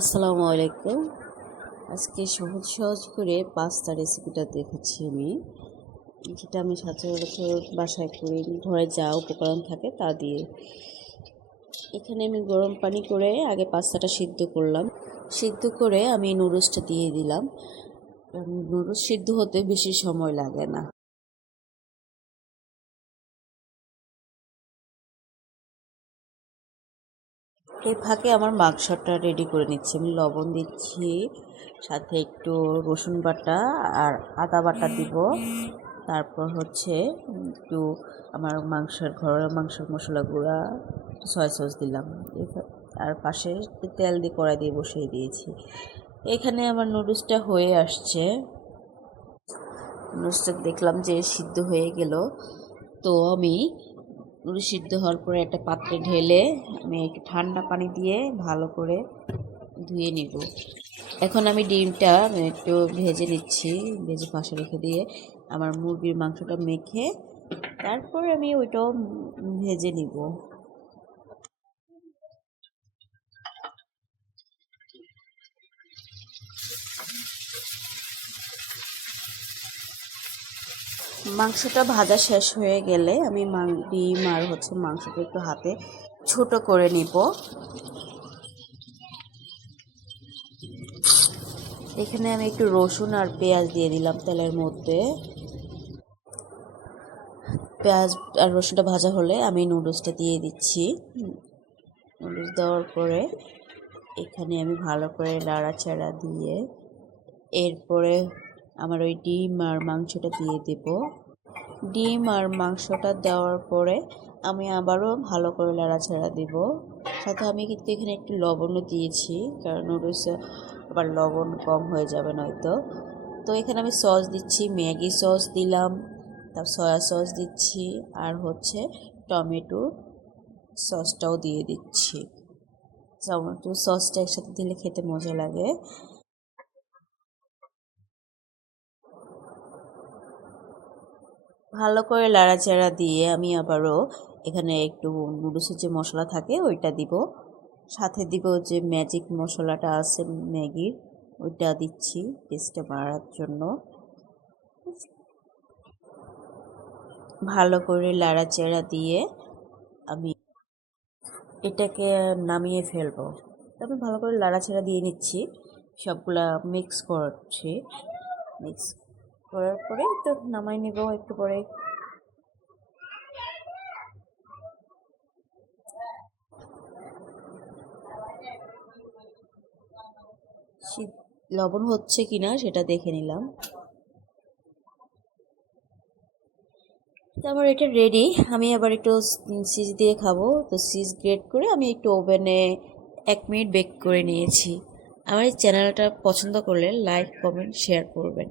আসসালামু আলাইকুম। আজকে সহজ সহজ করে পাস্তা রেসিপিটা দেখাচ্ছি আমি, যেটা আমি সচরাচর বাসায় করি। ঘরে যা উপকরণ থাকে তা দিয়ে এখানে আমি গরম পানি করে আগে পাস্তাটা সিদ্ধ করলাম। সিদ্ধ করে আমি নুডলসটা দিয়ে দিলাম। নুডলস সিদ্ধ হতে বেশি সময় লাগে না। এই ফাঁকে আমার মাংসটা রেডি করে নিচ্ছি। আমি লবণ দিচ্ছি, সাথে একটু রসুন বাটা আর আদা বাটা দিব। তারপর হচ্ছে একটু আমার ঘরোয়া মাংসের মশলা গুঁড়া, সয়া সস দিলাম। আর পাশে তেল দিয়ে কড়াই দিয়ে বসিয়ে দিয়েছি। এখানে আমার নুডলসটা হয়ে আসছে। নুডলসটা দেখলাম যে সিদ্ধ হয়ে গেল, তো আমি নুডলস সিদ্ধ হওয়ার পরে একটা পাত্রে ঢেলে আমি একটু ঠান্ডা পানি দিয়ে ভালো করে ধুয়ে নিব। এখন আমি ডিমটা একটু ভেজে নিচ্ছি, ভেজে পাশে রেখে দিয়ে আমার মুরগির মাংসটা মেখে তারপর আমি ওইটাও ভেজে নিব। মাংসটা ভাজা শেষ হয়ে গেলে আমি ডিম আর মাংসটা একটু হাতে ছোট করে নিব। এখানে আমি একটু রসুন আর পেঁয়াজ দিয়ে দিলাম তেলের মধ্যে। পেঁয়াজ আর রসুনটা ভাজা হলে আমি নুডলসটা দিয়ে দিচ্ছি। নুডলস দেওয়ার পরে এখানে আমি ভালো করে নাড়াচাড়া দিয়ে এরপরে আমার ওই ডিম আর মাংসটা দিয়ে দেব। ডিম আর মাংসটা দেওয়ার পরে আমি আবারও ভালো করে নাড়াচাড়া দেব। সাথে আমি কিন্তু এখানে একটু লবণও দিয়েছি, কারণ নুডলসে আবার লবণ কম হয়ে যাবে নয়তো। তো এখানে আমি সস দিচ্ছি, ম্যাগি সস দিলাম, তারপর সয়া সস দিচ্ছি, আর টমেটো সসটাও দিয়ে দিচ্ছি। টমেটো সসটা একসাথে দিলে খেতে মজা লাগে। ভালো করে নাড়াচাড়া দিয়ে আমি আবারও এখানে একটু নুডলসের যে মশলা থাকে ওইটা দিব, সাথে দিব যে ম্যাজিক মশলাটা আছে ম্যাগির, ওইটা দিচ্ছি টেস্টটা বাড়ার জন্য। ভালো করে নাড়াচাড়া দিয়ে আমি এটাকে নামিয়ে ফেলবো। তারপর ভালো করে নাড়াচাড়া দিয়ে নিচ্ছি, সবগুলা মিক্স করছি। মিক্স করার পরে তো নামাই নেব একটু পরে। লবণ হচ্ছে কিনা সেটা দেখে নিলাম। তো আমার এটা রেডি। আমি আবার একটু চিজ দিয়ে খাবো, তো চিজ গ্রেট করে আমি একটু ওভেনে 1 মিনিট বেক করে নিয়েছি। আমার এই চ্যানেলটা পছন্দ করলে লাইক, কমেন্ট, শেয়ার করবেন।